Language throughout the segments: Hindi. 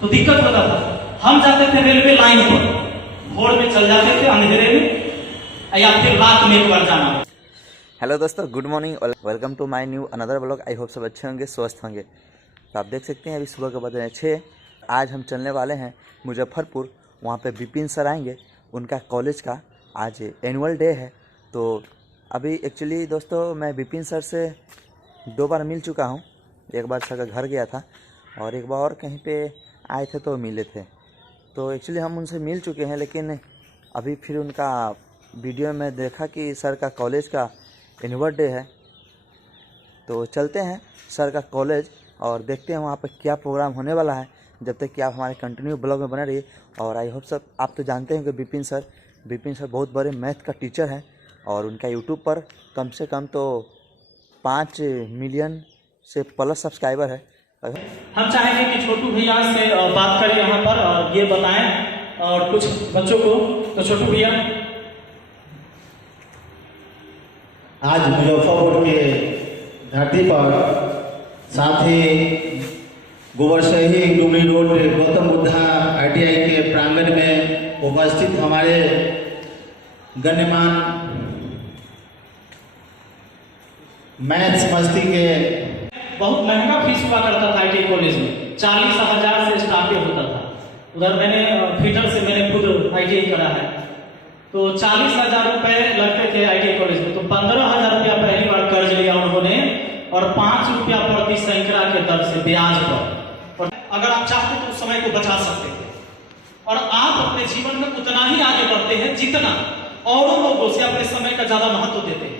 तो दिक्कत होता था। हम जाते थे रेलवे लाइन पर, भोर में चल जाते थे अंधेरे में, या फिर रात में एक बार जाना। हेलो दोस्तों, good morning, welcome to my new another blog. I hope सब अच्छे होंगे, स्वस्थ होंगे। तो आप देख सकते हैं अभी सुबह के बज रहे हैं 6। आज हम चलने वाले हैं मुजफ्फरपुर। वहाँ पे विपिन सर आएंगे, उनका कॉलेज का आज एनुअल डे है। तो अभी एक्चुअली दोस्तों मैं विपिन सर से 2 बार मिल चुका हूँ। एक बार सर का घर गया था और एक बार और कहीं पे आए थे तो मिले थे। तो एक्चुअली हम उनसे मिल चुके हैं, लेकिन अभी फिर उनका वीडियो में देखा कि सर का कॉलेज का एनुअल डे है। तो चलते हैं सर का कॉलेज और देखते हैं वहाँ पर क्या प्रोग्राम होने वाला है। जब तक कि आप हमारे कंटिन्यू ब्लॉग में बने रहिए। और आई होप सब आप तो जानते हैं कि विपिन सर बहुत बड़े मैथ का टीचर हैं और उनका यूट्यूब पर कम से कम तो 5 मिलियन से प्लस सब्सक्राइबर है। हम चाहेंगे कि छोटू भैया से बात करें यहाँ पर और ये बताएं और कुछ बच्चों को। तो छोटू भैया, आज मुजफ्फरपुर के धरती पर, साथ ही गोबरसही डुमरी रोड गौतम बुद्धा ITI के प्रांगण में उपस्थित हमारे गण्यमान मैथ्स मस्ती के बहुत महंगा फीस हुआ करता था ITI कॉलेज में, 40,000 से स्टार्ट होता था। उधर मैंने फीटर से मैंने खुद ITI करा है, तो 40,000 रुपए लगते थे ITI कॉलेज में। तो 15,000 रुपया पहली बार कर्ज लिया उन्होंने और 5 रुपया प्रति सैकड़ा के दर से ब्याज पर। और अगर आप चाहते तो उस समय को बचा सकते थे और आप अपने जीवन में उतना ही आगे बढ़ते हैं जितना औरों लोगों से अपने समय का ज्यादा महत्व देते हैं।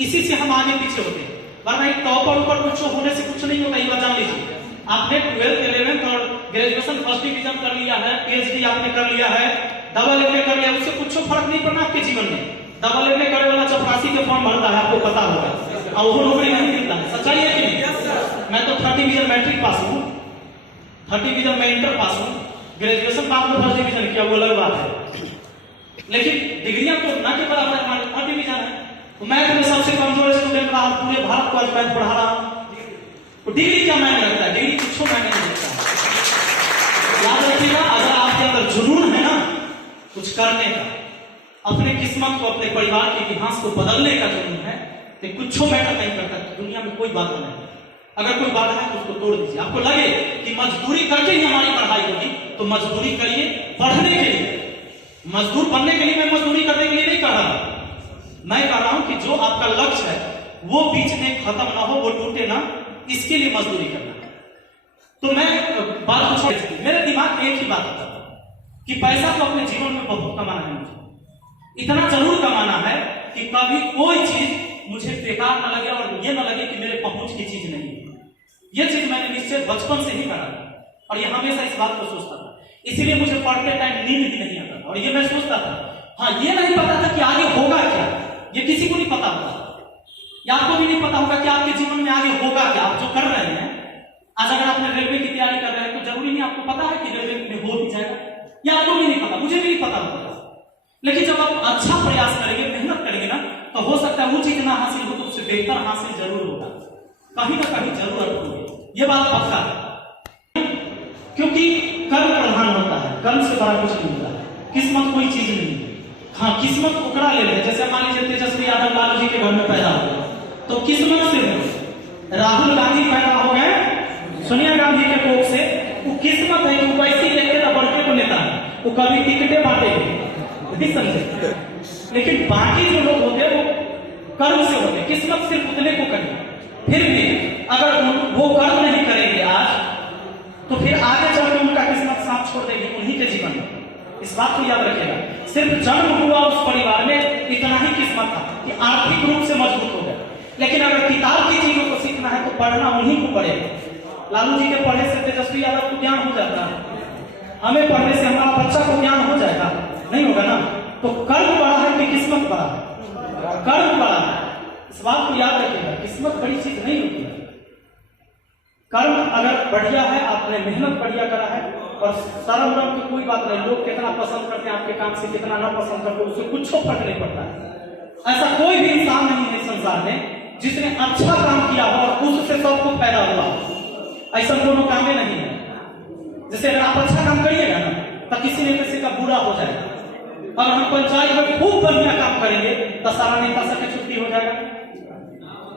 इसी से हम आगे पीछे होते हैं, वरना एक टॉपर ऊपर कुछ होने से कुछ नहीं होगा। ये बचा लीजिए, आपने 12th 11th और ग्रेजुएशन फर्स्ट डिवीजन कर लिया है, PhD आपने कर लिया है, डबल MA कर लिया, उससे कुछ फर्क नहीं पड़ना आपके जीवन में। डबल MA करने वाला चपरासी के फॉर्म भरता है, आपको पता होगा, और वो नौकरी नहीं मिलता है। सच्चाई है कि नहीं? मैं तो 30 डिवीजन मैट्रिक पास हूँ, 30 डिवीजन में इंटर पास हूँ, ग्रेजुएशन बाद में फर्स्ट डिवीजन किया, वो अलग बात है। लेकिन डिग्रियां तो ना के बराबर हमारे 30 डिवीजन है। तो मैथ में सबसे कमजोर स्टूडेंट रहा, पूरे भारत को आज मैथ पढ़ा रहा। तो डिग्री क्या मायने रखता है? डिग्री कुछ मायने नहीं रखता। याद रखिएगा, अगर आपके अंदर जुनून है ना कुछ करने का, अपने किस्मत को, अपने परिवार के इतिहास को बदलने का जुनून है, तो कुछ मैटर नहीं करता। दुनिया में कोई बाधा नहीं, अगर कोई बाधा है तो उसको तोड़ दीजिए। आपको लगे कि मजदूरी करके ही हमारी पढ़ाई होगी तो मजदूरी करिए पढ़ने के लिए। मजदूर बनने के लिए मैं मजदूरी करने के लिए नहीं कर रहा। मैं कह रहा हूं कि जो आपका लक्ष्य है वो बीच में खत्म ना हो, वो टूटे ना, इसके लिए मजदूरी करना है। तो मैं बात पूछा, मेरे दिमाग में एक ही बात था कि पैसा तो अपने जीवन में बहुत कमाना है, मुझे इतना जरूर कमाना है कि कभी कोई चीज मुझे बेकार न लगे और ये न लगे कि मेरे पहुंच की चीज नहीं है। ये चीज मैंने निश्चय बचपन से ही करा और ये हमेशा इस बात को सोचता था। इसीलिए मुझे पढ़ते टाइम नींद भी नहीं आता और ये मैं सोचता था। हाँ, ये नहीं पता था कि आगे होगा क्या, ये किसी को नहीं पता होगा, या आपको भी नहीं पता होगा कि आपके जीवन में आगे होगा क्या। आप जो कर रहे हैं आज, अगर आपने रेलवे की तैयारी कर रहे हैं तो जरूरी नहीं आपको पता है कि रेलवे में हो भी जाएगा, या आपको भी नहीं पता, मुझे भी नहीं पता होगा। लेकिन जब आप अच्छा प्रयास करेंगे, मेहनत करेंगे ना, तो हो सकता है वो चीज ना हासिल हो तो उससे बेहतर हासिल जरूर होगा, कहीं ना कहीं जरूर होगी। ये बात पक्का है, क्योंकि कर्म प्रधान होता है, कर्म से बड़ा कुछ नहीं होता है। किस्मत कोई चीज नहीं है। हाँ, किस्मत उकड़ा ले ले, जैसे मान लीजिए तेजस्वी यादव लालू जी के घर में पैदा हुए तो किस्मत से हुए। राहुल गांधी पैदा हो गए सोनिया गांधी के कोख से, वो किस्मत है कि वो वैसे देखते ना बढ़ते को नेता है, वो कभी टिकटें बांटेंगे, समझे। लेकिन बाकी जो लोग होते हैं वो कर्म से होते हैं, किस्मत सिर्फ उतने को करें। फिर भी अगर वो कर्म नहीं करेंगे आज, तो फिर आगे चल के उनका किस्मत साथ छोड़ देगी उन्हीं के जीवन में। इस बात को याद रखिएगा। सिर्फ जन्म हुआ उस परिवार में, इतना ही किस्मत था कि आर्थिक रूप से मजबूत हो गए। लेकिन अगर किताब की चीजों को सीखना है तो पढ़ना उन्हीं को पड़ेगा। लालू जी के पढ़ने से तेजस्वी यादव को ज्ञान हो जाता है, हमें पढ़ने से हमारा बच्चा को ज्ञान हो जाएगा? नहीं होगा ना। तो कर्म बड़ा है कि किस्मत बड़ा है? कर्म बड़ा है। इस बात को याद रखिएगा, किस्मत बड़ी चीज नहीं होती है। कर्म अगर बढ़िया है, आपने मेहनत बढ़िया करा है, और शर्म की कोई बात नहीं। लोग कितना पसंद करते हैं आपके काम से, कितना ना पसंद करते, उससे कुछ फर्क नहीं पड़ता है। ऐसा कोई भी इंसान नहीं है संसार में जिसने अच्छा काम किया हो और उससे सबको फायदा हुआ, ऐसा दोनों कामें नहीं है। जैसे अगर आप अच्छा काम करिएगा ना तो किसी न किसी का बुरा हो जाएगा। अगर हम पंचायत में खूब बढ़िया काम करेंगे तो सारा नेता सबकी छुट्टी हो जाएगा,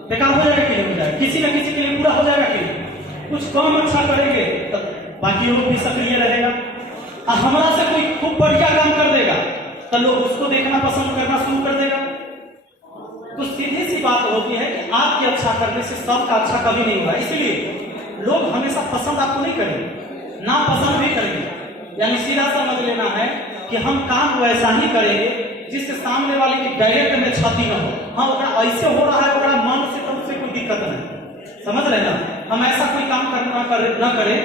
बेकार हो जाएगा कि नहीं हो जाएगा, किसी न किसी के लिए बुरा हो जाएगा कि नहीं। कुछ काम अच्छा करेंगे तो बाकी लोग भी सक्रिय रहेगा, और हमारा से कोई खूब बढ़िया काम कर देगा तो लोग उसको देखना पसंद करना शुरू कर देगा। तो सीधी सी बात होती है कि आपके अच्छा करने से सबका अच्छा कभी नहीं हुआ, इसलिए लोग हमेशा पसंद आपको नहीं करेंगे, ना पसंद भी करेंगे। यानी सीधा समझ लेना है कि हम काम वैसा ही करेंगे जिससे सामने वाले की डायरेक्ट में क्षति न हो। हाँ, ऐसे हो रहा है ओकरा मन से तो उससे कोई दिक्कत नहीं, समझ रहे ना। हम ऐसा कोई काम न करें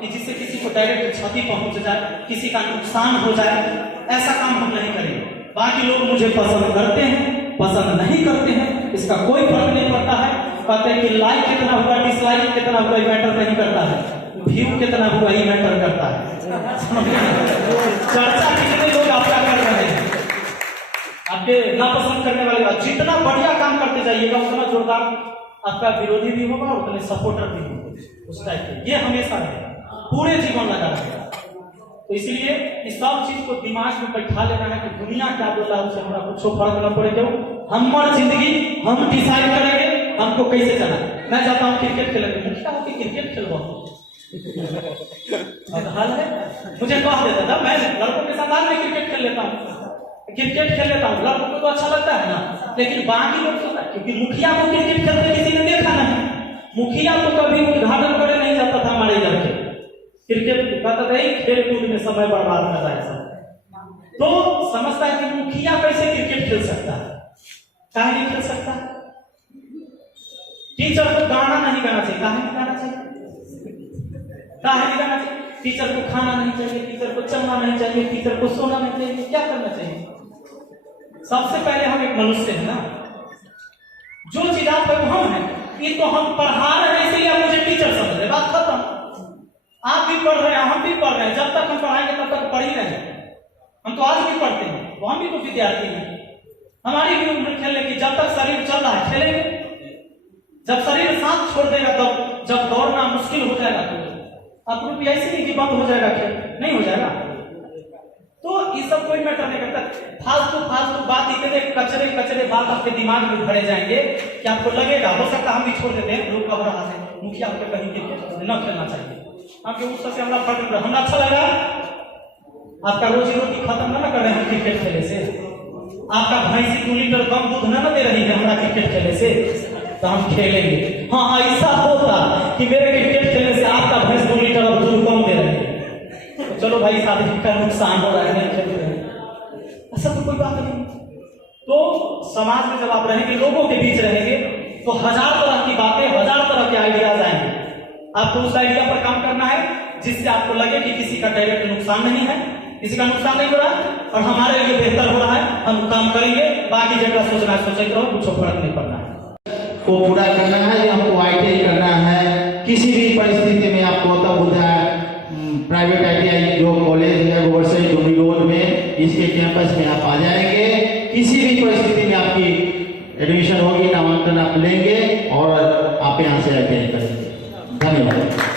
कि जिससे किसी को डायरेक्ट क्षति पहुंच जाए, किसी का नुकसान हो जाए, ऐसा काम हम नहीं करेंगे। बाकी लोग मुझे पसंद करते हैं, पसंद नहीं करते हैं, इसका कोई फर्क नहीं पड़ता है। कहते हैं कि लाइक कितना हुआ, डिसलाइक कितना हुआ, मैटर नहीं करता है, व्यू कितना हुआ ही मैटर करता है। चर्चा कितने लोग आपका कर रहे हैं, आपके नापसंद करने वाले बात। जितना बढ़िया काम करते जाइएगा उतना जोरदार आपका विरोधी भी होगा और उतने सपोर्टर भी होंगे उस टाइप के। ये हमेशा रहेगा, पूरे जीवन लगा रहेगा। तो इसलिए इस सब चीज को दिमाग में बैठा लेना है कि दुनिया क्या बोला है उससे हमारा कुछ फर्क न पड़े। क्यों? हमारी जिंदगी हम डिसाइड करेंगे हमको कैसे चला। मैं चाहता हूँ क्रिकेट खेलेंगे, मुझे क्या होती क्रिकेट खेलवा हाल है, मुझे कह देता था मैं लड़कों के साथ आज में क्रिकेट खेल लेता हूँ, क्रिकेट खेल लेता हूँ, लड़कों को तो अच्छा लगता है ना। लेकिन बाकी लोग क्योंकि मुखिया को क्रिकेट खेलते किसी ने देखा नहीं, मुखिया तो कभी उद्घाटन करे नहीं जाता था हमारे इधर के, क्रिकेट कहता था खेल कूद में समय बर्बाद कर रहा है सब। तो समझता है कि मुखिया कैसे क्रिकेट खेल सकता है, काहे नहीं खेल सकता। टीचर को गाना नहीं गाना चाहिए, काहे नहीं गाना चाहिए, काहे नहीं गाना चाहिए। टीचर को खाना नहीं चाहिए, टीचर को चलना नहीं चाहिए, टीचर को सोना नहीं चाहिए, क्या करना चाहिए। सबसे पहले हम एक मनुष्य है ना, जो चीज आप हम है ये तो हम पढ़ा रहे हैं इसलिए आप मुझे टीचर समझ रहे, बात खत्म। आप भी पढ़ रहे हैं, हम भी पढ़ रहे हैं, जब तक हम पढ़ाएंगे तब तक पढ़ ही रहे हैं। हम तो आज भी पढ़ते हैं, तो हम भी तो विद्यार्थी हैं, हमारी भी उम्र खेलने की। जब तक शरीर चल रहा है खेलेंगे, जब शरीर साथ छोड़ देगा तब जब दौड़ना मुश्किल हो जाएगा तो आप लोग ऐसे नहीं कि बंद हो जाएगा, खेल नहीं हो जाएगा। तो ये सब कोई मैटर नहीं करता। फालतू बात इतने कचरे बात आपके दिमाग में भरे जाएंगे कि आपको लगेगा, हो सकता हम भी छोड़ देते हैं, लोग कह रहा है मुखिया को कहीं क्रिकेट न खेलना चाहिए, आपके उत्तर से हमारा फर्क पड़ा, हमें अच्छा लगा। आपका रोजी रोटी खत्म ना कर रहे हैं क्रिकेट खेलने से, आपका भैंसी 2 लीटर कम दूध ना दे रही है हमारा क्रिकेट खेलने से, तो हम खेलेंगे। हाँ, ऐसा होता कि मेरे क्रिकेट खेलने से आपका भैंस 2 लीटर अब दूध कम दे रही है, तो चलो भाई शादी का नुकसान हो रहा है, नहीं खेल रहे हैं, ऐसा तो कोई बात नहीं। तो समाज में जब आप रहेंगे, लोगों के बीच रहेंगे, तो 1000 तरह की बातें, 1000 तरह के आइडियाज आएंगे। आपको उस आइडिया पर काम करना है जिससे आपको लगे कि किसी का डायरेक्ट नुकसान नहीं है, किसी का नुकसान नहीं हो रहा है और हमारे लिए बेहतर हो रहा है, हम काम करेंगे। बाकी जगह सोचना है सोचते रहो, कुछ फर्क नहीं पड़ना है। को पूरा करना है या आपको ITI करना है, किसी भी परिस्थिति में आपको तब बुद्धा प्राइवेट ITI जो कॉलेज है गोवर्सई डुमरी रोड में, इसके कैंपस में आप आ जाएंगे। किसी भी परिस्थिति में आपकी एडमिशन होगी, नामांकन आप लेंगे और आप यहाँ से ITI करेंगे। धन्यवाद।